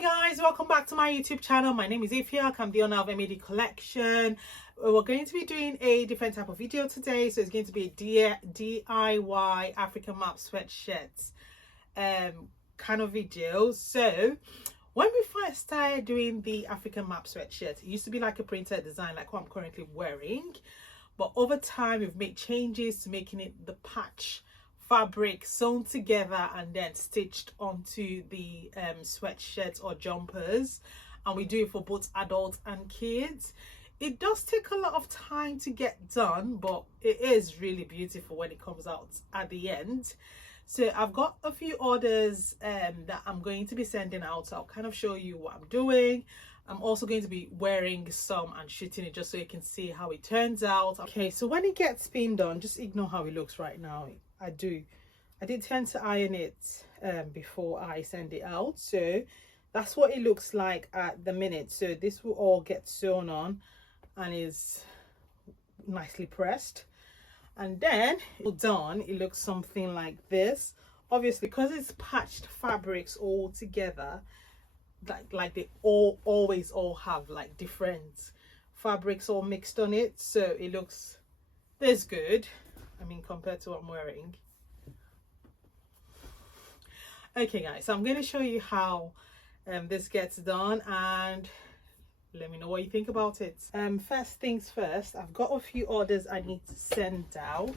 Hi guys, welcome back to my YouTube channel. My name is Ifia. I'm the owner of MAD Collection. We're going to be doing a different type of video today. So it's going to be a DIY African map sweatshirts kind of video. So when we first started doing the African map sweatshirt, it used to be like a printed design like what I'm currently wearing. But over time, we've made changes to making it the patch fabric sewn together and then stitched onto the sweatshirts or jumpers, and we do it for both adults and kids. It does take a lot of time to get done, but it is really beautiful when it comes out at the end. So I've got a few orders that I'm going to be sending out, so I'll kind of show you what I'm doing. I'm also going to be wearing some and shooting it just so you can see how it turns out. Okay, so when it gets pinned on, just ignore how it looks right now. I did tend to iron it before I send it out, so that's what it looks like at the minute. So this will all get sewn on and is nicely pressed, and then done, it looks something like this. Obviously, because it's patched fabrics all together, like they always have like different fabrics all mixed on it, so it looks this good, I mean, compared to what I'm wearing. Okay guys, so I'm going to show you how this gets done and let me know what you think about it. First things first, I've got a few orders I need to send out.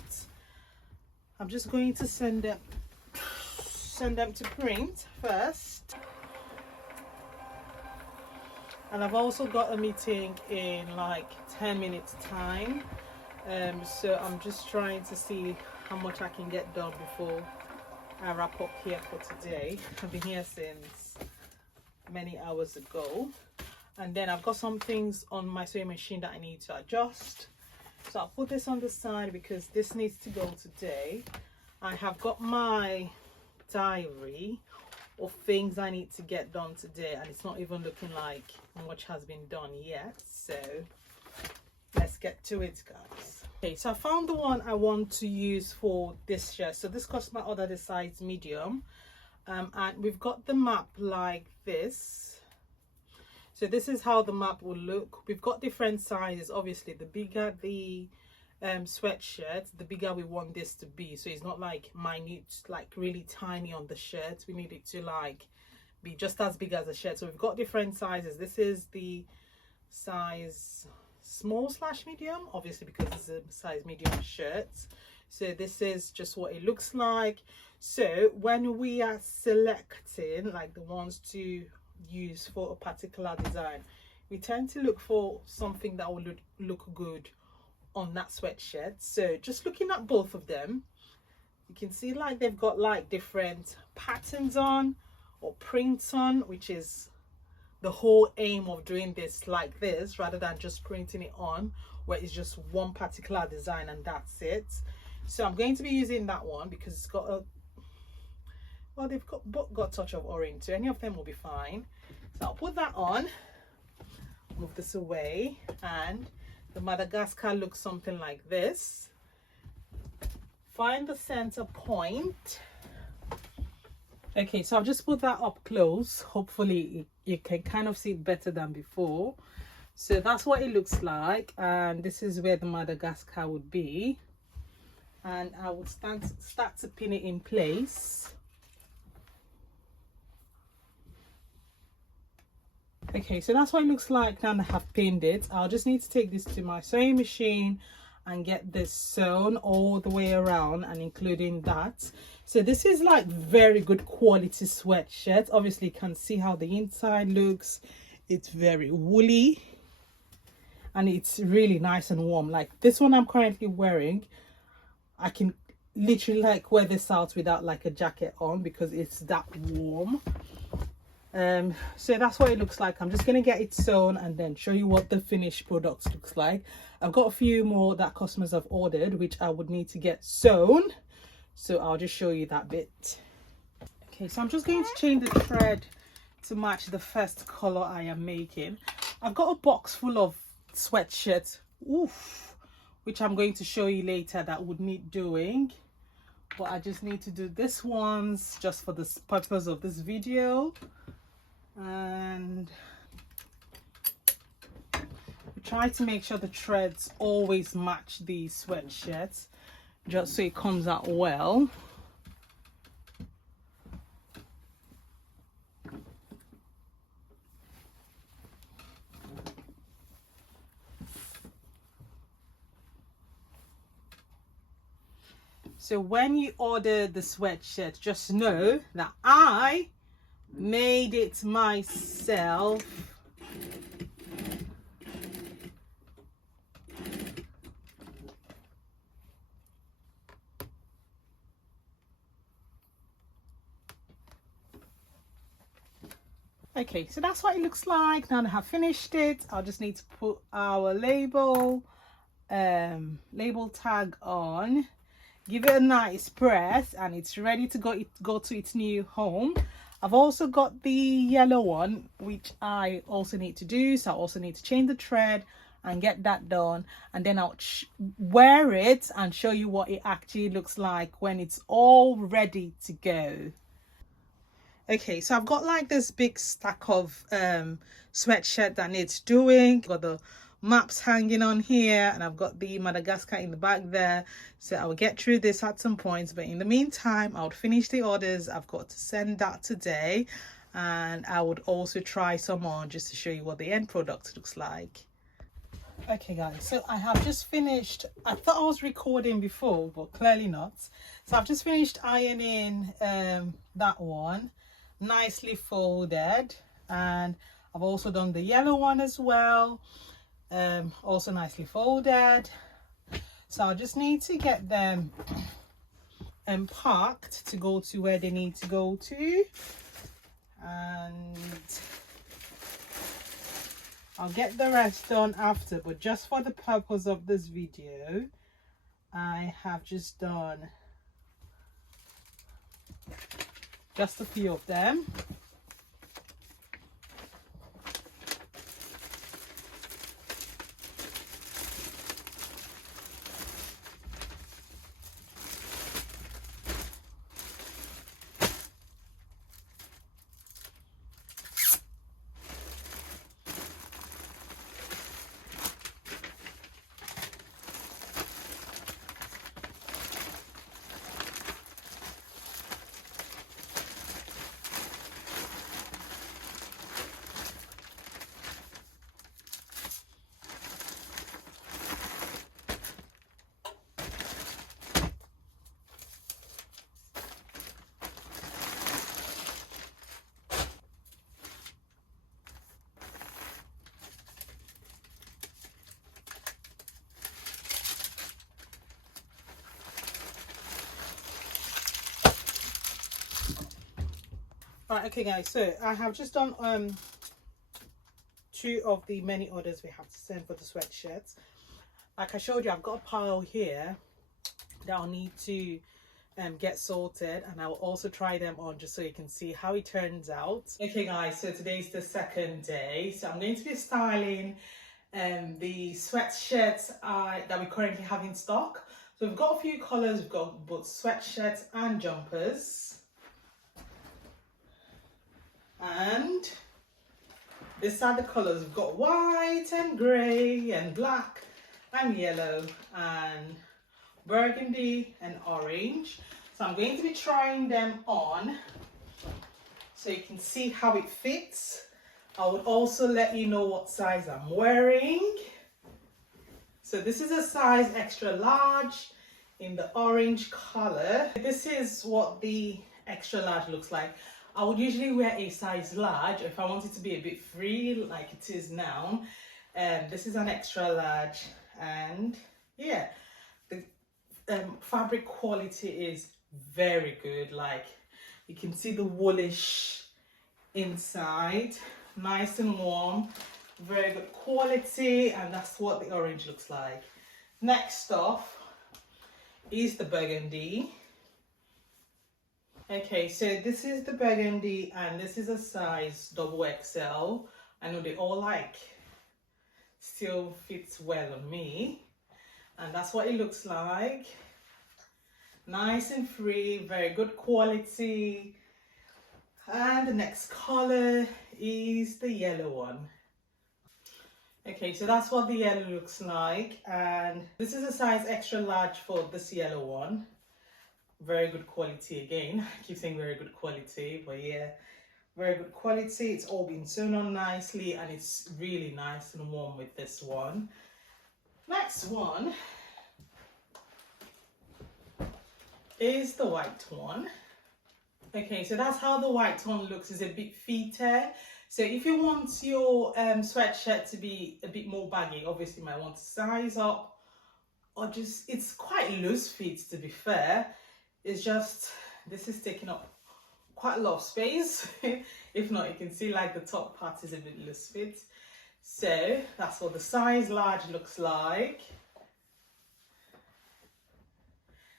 I'm just going to send them to print first. And I've also got a meeting in like 10 minutes time. So I'm just trying to see how much I can get done before I wrap up here for today. I've been here since many hours ago. And then I've got some things on my sewing machine that I need to adjust. So I'll put this on the side because this needs to go today. I have got my diary of things I need to get done today, and it's not even looking like much has been done yet, so let's get to it guys. Okay, so I found the one I want to use for this shirt. So this customer ordered a size medium, and we've got the map like this. So this is how the map will look. We've got different sizes. Obviously, the bigger the sweatshirt, the bigger we want this to be. So it's not like minute, like really tiny on the shirt. We need it to like be just as big as a shirt. So we've got different sizes. This is the size small / medium, obviously, because it's a size medium shirt. So this is just what it looks like. So when we are selecting like the ones to use for a particular design, we tend to look for something that will look good on that sweatshirt. So just looking at both of them, you can see like they've got like different patterns on or prints on, which is the whole aim of doing this like this, rather than just printing it on where it's just one particular design and that's it. So I'm going to be using that one because it's got a, well, they've got a touch of orange, so any of them will be fine. So I'll put that on, move this away, and the Madagascar looks something like this. Find the center point. Okay, so I've just put that up close. Hopefully you can kind of see it better than before. So that's what it looks like, and this is where the Madagascar would be. And I will start to pin it in place. Okay, so that's what it looks like now that I have pinned it. I'll just need to take this to my sewing machine and get this sewn all the way around and including that. So this is like very good quality sweatshirt. Obviously you can see how the inside looks. It's very woolly and it's really nice and warm. Like this one I'm currently wearing, I can literally like wear this out without like a jacket on because it's that warm. So that's what it looks like. I'm just going to get it sewn and then show you what the finished product looks like. I've got a few more that customers have ordered which I would need to get sewn, so I'll just show you that bit. Okay, so I'm just going to change the thread to match the first color I am making. I've got a box full of sweatshirts, which I'm going to show you later that would need doing, but I just need to do this ones just for the purpose of this video. try to make sure the threads always match the sweatshirt, just so it comes out well. So when you order the sweatshirt, just know that I made it myself. Okay, so that's what it looks like. Now that I have finished it, I'll just need to put our label tag on, give it a nice press, and it's ready to go to its new home. I've also got the yellow one, which I also need to do, so I also need to change the thread and get that done, and then I'll wear it and show you what it actually looks like when it's all ready to go. Okay, so I've got like this big stack of sweatshirt that needs doing. Got the maps hanging on here, and I've got the Madagascar in the back there. So I will get through this at some points, but in the meantime, I would finish the orders. I've got to send that today, and I would also try some on just to show you what the end product looks like. Okay guys, so I have just finished. I thought I was recording before, but clearly not. So I've just finished ironing that one, nicely folded, and I've also done the yellow one as well, also nicely folded. So I just need to get them packed to go to where they need to go to, and I'll get the rest done after, but just for the purpose of this video, I have just done just a few of them. Right, okay guys, so I have just done 2 of the many orders we have to send for the sweatshirts. Like I showed you, I've got a pile here that I'll need to get sorted, and I will also try them on just so you can see how it turns out. Okay guys, so today's the second day, so I'm going to be styling the sweatshirts that we currently have in stock. So we've got a few colors. We've got both sweatshirts and jumpers, and these are the colors. We've got white and grey and black and yellow and burgundy and orange. So I'm going to be trying them on so you can see how it fits. I would also let you know what size I'm wearing. So this is a size extra large in the orange color. This is what the extra large looks like. I would usually wear a size large if I wanted to be a bit free like it is now. This is an extra large, and yeah, the fabric quality is very good. Like, you can see the woolish inside, nice and warm, very good quality, and that's what the orange looks like. Next off is the burgundy. Okay, so this is the burgundy, and this is a size XXL. I know they all still fits well on me, and that's what it looks like. Nice and free, very good quality. And the next color is the yellow one. Okay, so that's what the yellow looks like, and this is a size extra large for this yellow one. Very good quality again. I keep saying very good quality, but yeah, very good quality. It's all been sewn on nicely, and it's really nice and warm with this one. Next one is the white one. Okay, so that's how the white one looks. It's a bit fitted. So if you want your sweatshirt to be a bit more baggy, obviously you might want to size up, or just, it's quite loose fit to be fair. It's just, this is taking up quite a lot of space. If not, you can see like the top part is a bit loose fit. So that's what the size large looks like.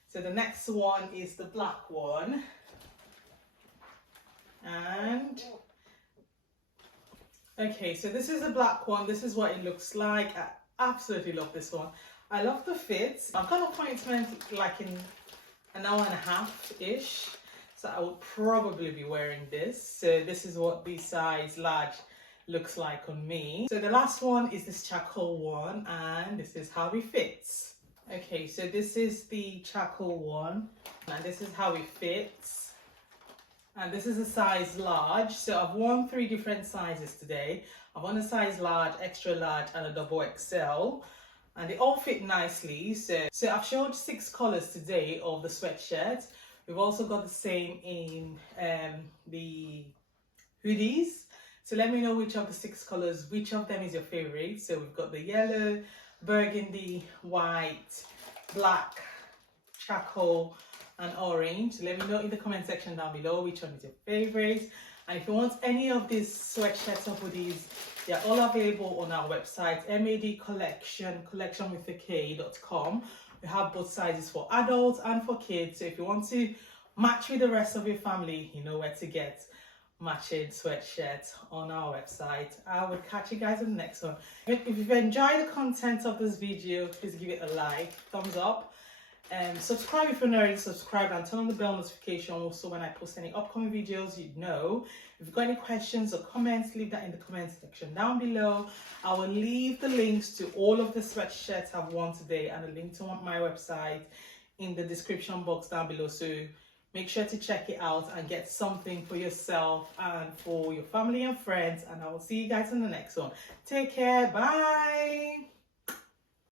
So the next one is the black one. And okay, so this is a black one. This is what it looks like. I absolutely love this one. I love the fit. I've got an appointment like in an hour and a half ish, so I will probably be wearing this. So this is what the size large looks like on me. So the last one is this charcoal one, and this is how it fits. Okay, so this is the charcoal one, and this is how it fits. And this is a size large. So I've worn 3 different sizes today. I've worn a size large, extra large, and a double XL. And they all fit nicely. So I've showed 6 colors today of the sweatshirt. We've also got the same in the hoodies. So let me know which of the 6 colors, which of them is your favorite. So we've got the yellow, burgundy, white, black, charcoal, and orange. So let me know in the comment section down below which one is your favorite. And if you want any of these sweatshirts or hoodies, they're all available on our website, madcollection.com. We have both sizes for adults and for kids. So if you want to match with the rest of your family, you know where to get matching sweatshirts on our website. I will catch you guys in the next one. If you've enjoyed the content of this video, please give it a like, thumbs up. Subscribe if you're not already subscribed, and turn on the bell notification so when I post any upcoming videos, you know. If you've got any questions or comments, leave that in the comment section down below. I will leave the links to all of the sweatshirts I've worn today and a link to my website in the description box down below. So make sure to check it out and get something for yourself and for your family and friends. And I will see you guys in the next one. Take care. Bye.